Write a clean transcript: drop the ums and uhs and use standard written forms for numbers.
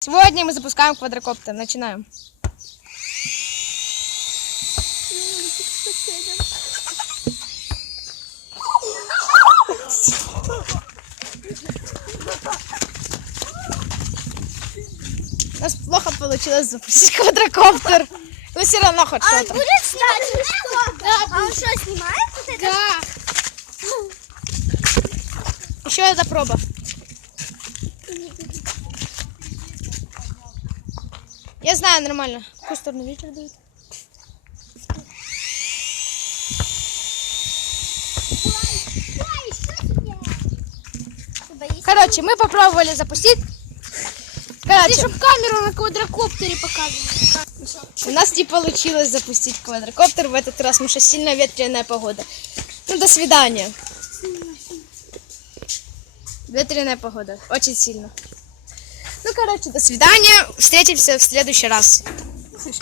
Сегодня мы запускаем квадрокоптер. Начинаем. У нас плохо получилось запустить квадрокоптер. Но все равно хоть А он что-то. будет снять? Да. А он что, снимает вот это? Да. Еще одна проба. Я знаю, нормально. В какую сторону ветер дует? Короче, мы попробовали запустить. Короче, Чтобы камеру на квадрокоптере показывали. у нас не получилось запустить квадрокоптер в этот раз, потому что сильно ветреная погода. Ну, до свидания. Ветреная погода. Очень сильно. Ну, короче, до свидания. Встретимся в следующий раз.